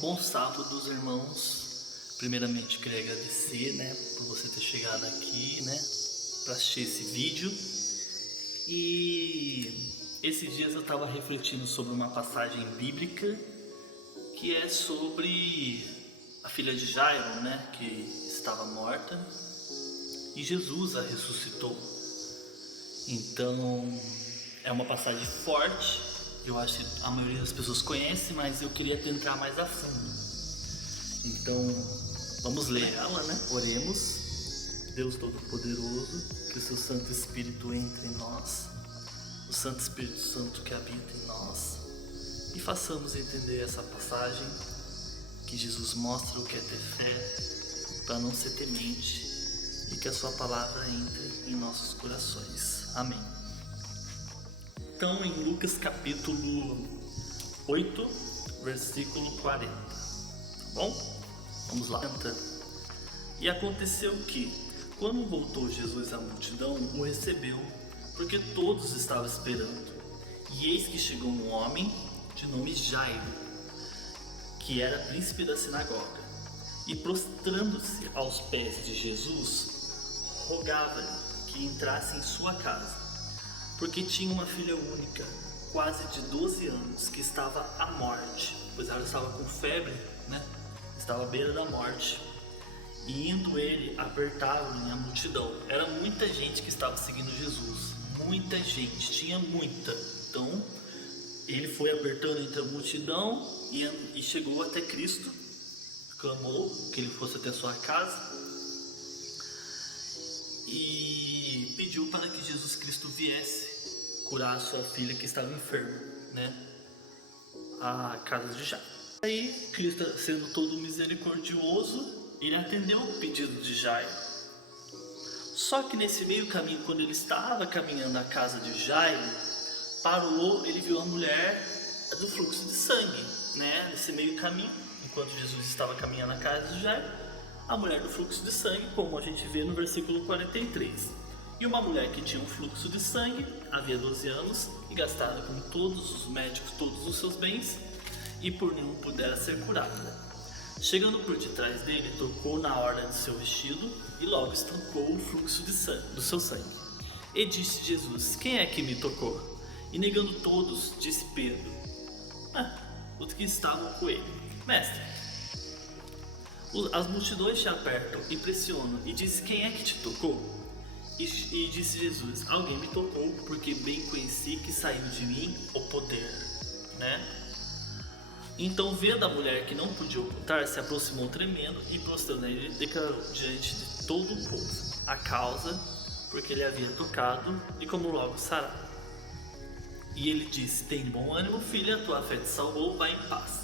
Bom sábado, irmãos. Primeiramente, queria agradecer, por você ter chegado aqui, para assistir esse vídeo. E esses dias eu estava refletindo sobre uma passagem bíblica que é sobre a filha de Jairo, que estava morta e Jesus a ressuscitou. Então, é uma passagem forte. Eu acho que a maioria das pessoas conhece, mas eu queria entrar mais a fundo. Então, vamos ler ela, Oremos. Deus Todo-Poderoso, que o seu Santo Espírito entre em nós, o Santo Espírito Santo que habita em nós, e façamos entender essa passagem, que Jesus mostra o que é ter fé, para não ser temente, e que a sua palavra entre em nossos corações. Amém. Então, em Lucas capítulo 8, versículo 40, tá bom? Vamos lá. E aconteceu que, quando voltou Jesus à multidão, o recebeu, porque todos estavam esperando. E eis que chegou um homem de nome Jairo, que era príncipe da sinagoga, e prostrando-se aos pés de Jesus, rogava-lhe que entrasse em sua casa, porque tinha uma filha única, quase de 12 anos, que estava à morte, pois ela estava com febre, estava à beira da morte. E indo ele, apertava-lhe a multidão. Era muita gente que estava seguindo Jesus, muita gente, tinha muita. Então, ele foi apertando entre a multidão e chegou até Cristo, clamou que ele fosse até sua casa e pediu para que Jesus Cristo viesse curar a sua filha que estava enferma, a casa de Jairo. Aí, Cristo, sendo todo misericordioso, ele atendeu o pedido de Jairo. Só que nesse meio caminho, quando ele estava caminhando à casa de Jairo, parou, ele viu a mulher do fluxo de sangue, nesse meio caminho, enquanto Jesus estava caminhando à casa de Jairo, a mulher do fluxo de sangue, como a gente vê no versículo 43. E uma mulher que tinha um fluxo de sangue, havia 12 anos, e gastara com todos os médicos todos os seus bens, e por nenhum pudera ser curada. Chegando por detrás dele, tocou na orla de seu vestido, e logo estancou o fluxo de sangue, do seu sangue. E disse Jesus: quem é que me tocou? E negando todos, disse Pedro, os que estavam com ele: mestre, as multidões te apertam e pressionam. E disse: quem é que te tocou? E disse Jesus: alguém me tocou, porque bem conheci que saiu de mim o poder. Então, vendo a mulher que não podia ocultar, se aproximou tremendo e prostrando ele, declarou diante de todo o povo a causa porque ele havia tocado e como logo sará. E ele disse: tem bom ânimo, filha, a tua fé te salvou, vai em paz.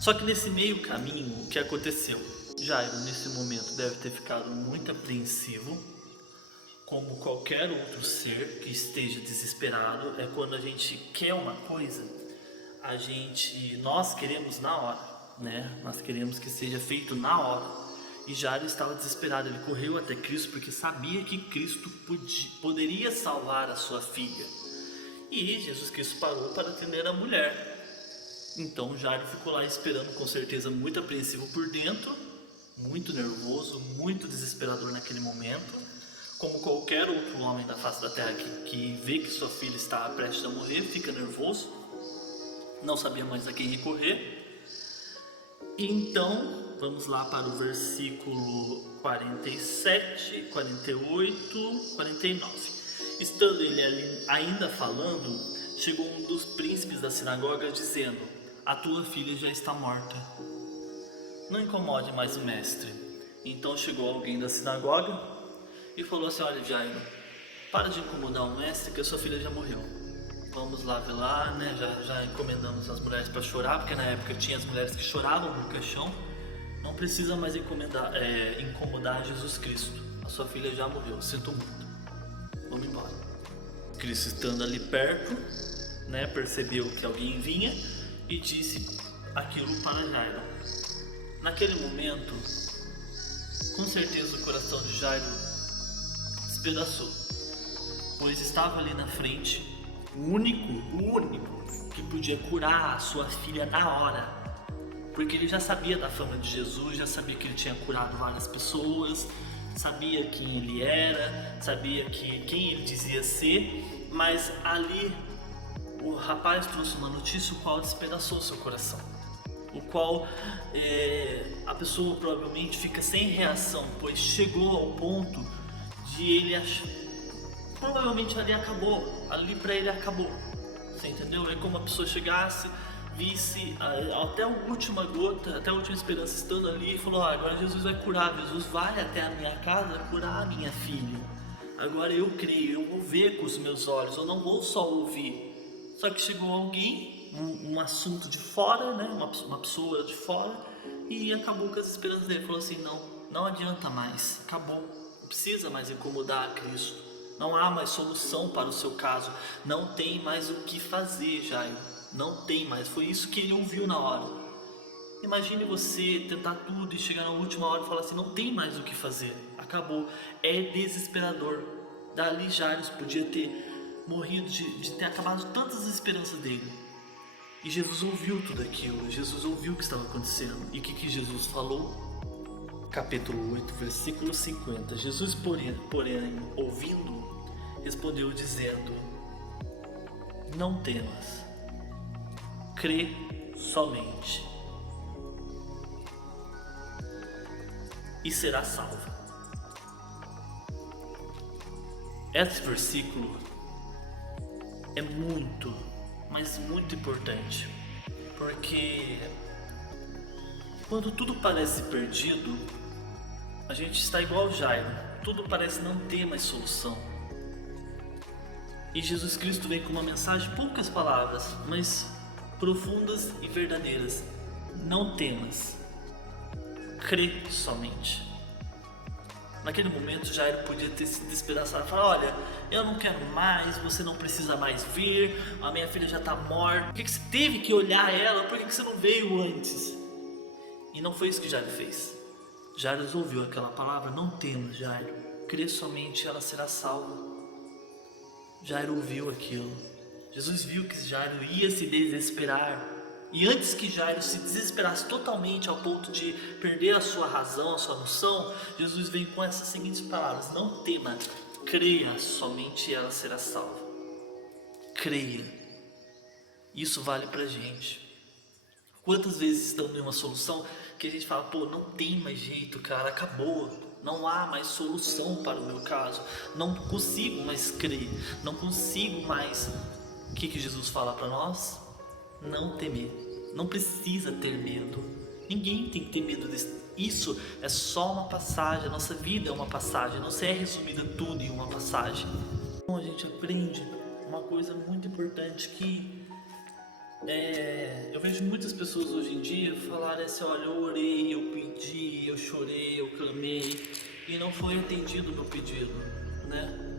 Só que nesse meio caminho, o que aconteceu? Jairo, nesse momento, deve ter ficado muito apreensivo. Como qualquer outro ser que esteja desesperado, é quando a gente quer uma coisa, nós queremos na hora, nós queremos que seja feito na hora. E Jairo estava desesperado, ele correu até Cristo porque sabia que Cristo poderia salvar a sua filha. E Jesus Cristo parou para atender a mulher. Então Jairo ficou lá esperando, com certeza muito apreensivo por dentro, muito nervoso, muito desesperador naquele momento. Como qualquer outro homem da face da terra que vê que sua filha está prestes a morrer, fica nervoso, não sabia mais a quem recorrer. Então, vamos lá para o versículo 47, 48, 49. Estando ele ali ainda falando, chegou um dos príncipes da sinagoga dizendo: a tua filha já está morta, não incomode mais o mestre. Então chegou alguém da sinagoga e falou assim: olha, Jairo, para de incomodar o mestre, que a sua filha já morreu. Vamos lá velar, já encomendamos as mulheres para chorar, porque na época tinha as mulheres que choravam no caixão. Não precisa mais incomodar Jesus Cristo, a sua filha já morreu, sinto muito, vamos embora. Cristo, estando ali perto, percebeu que alguém vinha e disse aquilo para Jairo. Naquele momento, com certeza o coração de Jairo despedaçou, pois estava ali na frente o único que podia curar a sua filha na hora, porque ele já sabia da fama de Jesus, já sabia que ele tinha curado várias pessoas, sabia quem ele era, sabia quem ele dizia ser, mas ali o rapaz trouxe uma notícia o qual despedaçou seu coração, o qual a pessoa provavelmente fica sem reação, pois chegou ao ponto de ele achar, provavelmente ali para ele acabou, você entendeu? É como a pessoa chegasse, visse até a última gota, até a última esperança estando ali e falou: agora Jesus vai curar, Jesus vai até a minha casa curar a minha filha, agora eu creio, eu vou ver com os meus olhos, eu não vou só ouvir. Só que chegou alguém, um assunto de fora, né? uma pessoa de fora, e acabou com as esperanças dele. Falou assim: não adianta mais, acabou, não precisa mais incomodar a Cristo, não há mais solução para o seu caso, não tem mais o que fazer, Jairo, não tem mais. Foi isso que ele ouviu na hora. Imagine você tentar tudo e chegar na última hora e falar assim: não tem mais o que fazer, acabou. É desesperador. Dali Jairo podia ter morrido de ter acabado tantas as esperanças dele. E Jesus ouviu tudo aquilo, Jesus ouviu o que estava acontecendo. E o que Jesus falou? Capítulo 8, versículo 50. Jesus, porém, ouvindo, respondeu dizendo: não temas, crê somente, e será salvo. Esse versículo é muito, mas muito importante, porque quando tudo parece perdido, a gente está igual Jairo, tudo parece não ter mais solução. E Jesus Cristo vem com uma mensagem, poucas palavras, mas profundas e verdadeiras: não temas, crê somente. Naquele momento Jairo podia ter se despedaçado e falar: olha, eu não quero mais, você não precisa mais vir, a minha filha já está morta, por que você teve que olhar ela, por que você não veio antes? E não foi isso que Jairo fez. Jairo ouviu aquela palavra: não temas, Jairo, crê somente, ela será salva. Jairo ouviu aquilo. Jesus viu que Jairo ia se desesperar, e antes que Jairo se desesperasse totalmente ao ponto de perder a sua razão, a sua noção, Jesus vem com essas seguintes palavras: não tema, creia somente, ela será salva. Creia. Isso vale pra gente. Quantas vezes estamos em uma solução que a gente fala: pô, não tem mais jeito, cara, acabou, não há mais solução para o meu caso, não consigo mais crer, não consigo mais. O que Jesus fala para nós? Não temer, não precisa ter medo, ninguém tem que ter medo disso. Isso é só uma passagem, a nossa vida é uma passagem, não se é resumida tudo em uma passagem. Então a gente aprende uma coisa muito importante que eu vejo muitas pessoas hoje em dia falarem assim: olha, eu orei, eu pedi, eu chorei, eu clamei e não foi atendido o meu pedido, né?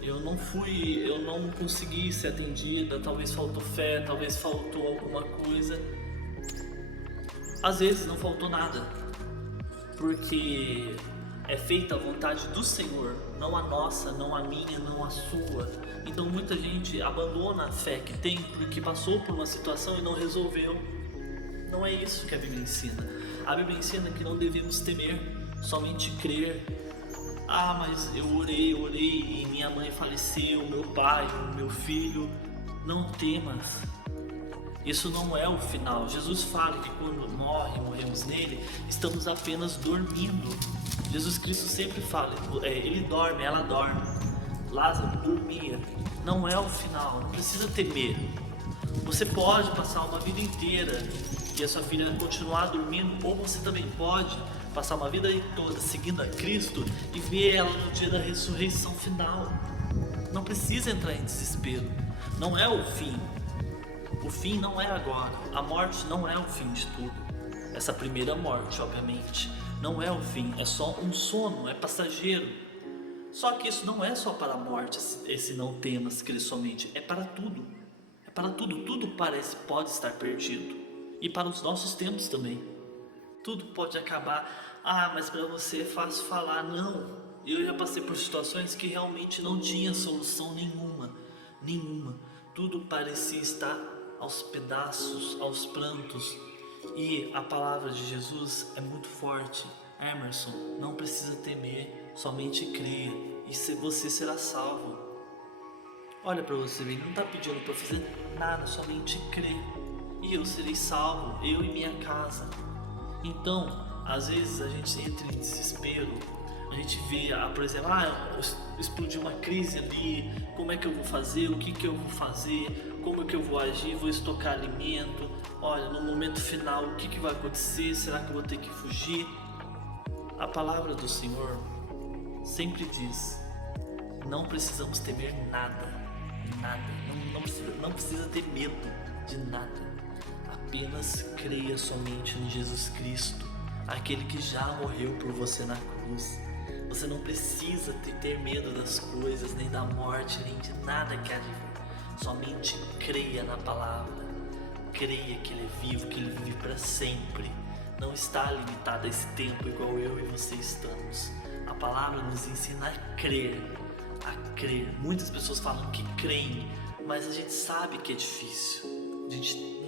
Eu não consegui ser atendida, talvez faltou fé, talvez faltou alguma coisa. Às vezes não faltou nada, porque é feita a vontade do Senhor, não a nossa, não a minha, não a sua. Então muita gente abandona a fé que tem porque passou por uma situação e não resolveu. Não é isso que a Bíblia ensina. A Bíblia ensina que não devemos temer, somente crer. Ah, mas eu orei e minha mãe faleceu, meu pai, o meu filho. Não temas. Isso não é o final. Jesus fala que quando morremos nele, estamos apenas dormindo. Jesus Cristo sempre fala, ele dorme, ela dorme. Lázaro dormia. Não é o final, não precisa temer. Você pode passar uma vida inteira e a sua filha continuar dormindo, ou você também pode passar uma vida toda seguindo a Cristo e ver ela no dia da ressurreição final. Não precisa entrar em desespero. Não é o fim. O fim não é agora. A morte não é o fim de tudo. Essa primeira morte, obviamente, não é o fim. É só um sono, é passageiro. Só que isso não é só para a morte, esse não temas, crer somente. É para tudo. É para tudo. Tudo pode estar perdido. E para os nossos tempos também. Tudo pode acabar. Ah, mas para você é fácil falar. Não. Eu já passei por situações que realmente não tinha solução nenhuma. Tudo parecia estar aos pedaços, aos prantos. E a palavra de Jesus é muito forte. Emerson, não precisa temer, somente creia e você será salvo. Olha para você ver, ele não está pedindo para fazer nada, somente crer. E eu serei salvo, eu e minha casa. Então, às vezes a gente entra em desespero. A gente vê, por exemplo, explodiu uma crise ali, como é que eu vou fazer, o que que eu vou fazer, como é que eu vou agir, vou estocar alimento, olha, no momento final, o que que vai acontecer, será que eu vou ter que fugir? A palavra do Senhor sempre diz, não precisamos temer nada, não precisa ter medo de nada, apenas creia somente em Jesus Cristo, aquele que já morreu por você na cruz. Você não precisa ter medo das coisas, nem da morte, nem de nada que há de vir. Somente creia na palavra. Creia que Ele é vivo, que Ele vive para sempre. Não está limitado a esse tempo igual eu e você estamos. A palavra nos ensina a crer. A crer. Muitas pessoas falam que creem, mas a gente sabe que é difícil.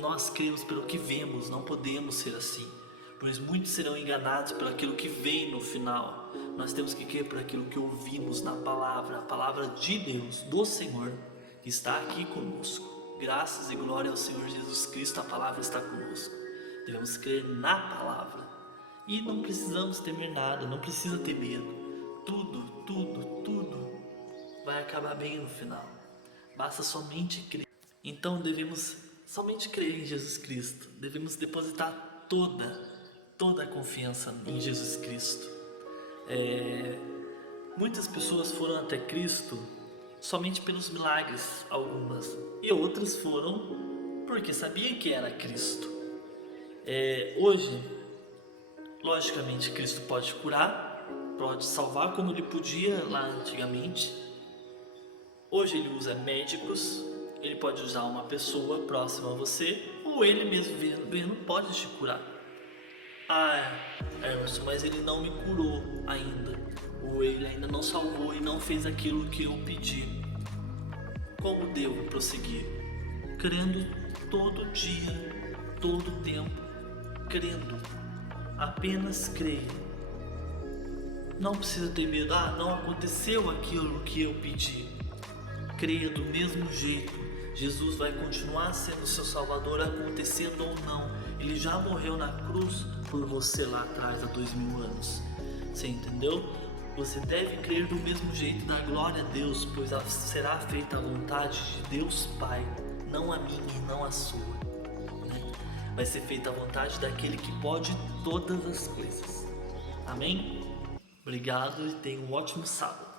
Nós cremos pelo que vemos, não podemos ser assim. Pois muitos serão enganados por aquilo que vem no final. Nós temos que crer por aquilo que ouvimos na palavra, a palavra de Deus, do Senhor, que está aqui conosco. Graças e glória ao Senhor Jesus Cristo, a palavra está conosco. Devemos crer na palavra. E não precisamos temer nada, não precisa ter medo. Tudo vai acabar bem no final. Basta somente crer. Então devemos somente crer em Jesus Cristo. Devemos depositar toda a confiança em Jesus Cristo. Muitas pessoas foram até Cristo somente pelos milagres, algumas, e outras foram porque sabiam que era Cristo. Hoje, logicamente, Cristo pode curar, pode salvar como Ele podia lá antigamente. Hoje Ele usa médicos, Ele pode usar uma pessoa próxima a você, ou Ele mesmo vendo pode te curar. Emerson, mas Ele não me curou ainda, ou Ele ainda não salvou e não fez aquilo que eu pedi. Como devo prosseguir? Crendo todo dia, todo tempo, crendo, apenas creia. Não precisa ter medo, não aconteceu aquilo que eu pedi. Creia do mesmo jeito. Jesus vai continuar sendo seu Salvador, acontecendo ou não. Ele já morreu na cruz por você lá atrás, há 2000 anos. Você entendeu? Você deve crer do mesmo jeito, dar glória a Deus, pois será feita a vontade de Deus Pai, não a minha e não a sua. Vai ser feita a vontade daquele que pode todas as coisas. Amém? Obrigado e tenha um ótimo sábado.